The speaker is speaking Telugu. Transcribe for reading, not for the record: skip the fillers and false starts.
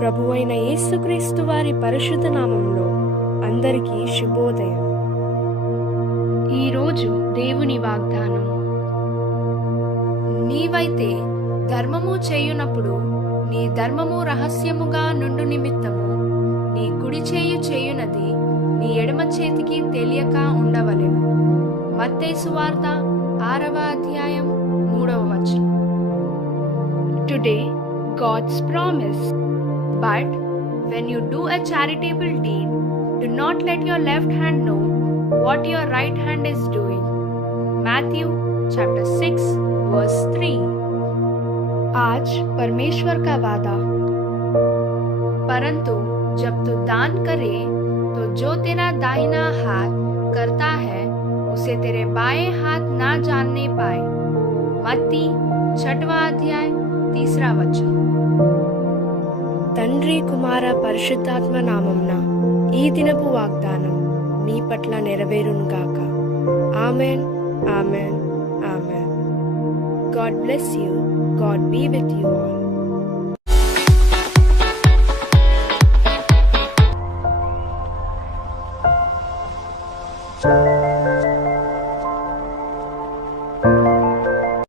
ప్రభువైన యేసుక్రీస్తు వారి పరిశుద్ధ నామంలో అందరికీ శుభోదయం. ఈరోజు దేవుని వాగ్దానం. నీవైతే ధర్మము చేయునప్పుడు నీ ధర్మము రహస్యముగా నుండు నిమిత్తము నీ కుడి చేయునది నీ ఎడమ చేతికి తెలియక ఉండవలెను. మత్తయి సువార్త 6వ అధ్యాయం 3వ వచనం. Today, God's promise. But when you do a charitable deed, do not let your left hand know what your right hand is doing. Matthew chapter 6 verse 3. आज परमेश्वर का वादा. परंतु जब तू दान करे तो जो तेरा दाहिना हाथ करता है उसे तेरे बाएं हाथ ना जानने पाए. मत्ती 6वां अध्याय 3रा वचन. తండ్రి కుమార పరిశుద్ధాత్మ నామంన ఈ దినపు వాగ్దానం మీ పట్ల నెరవేరునుగాక. Amen, amen, amen. God bless you. God be with you all.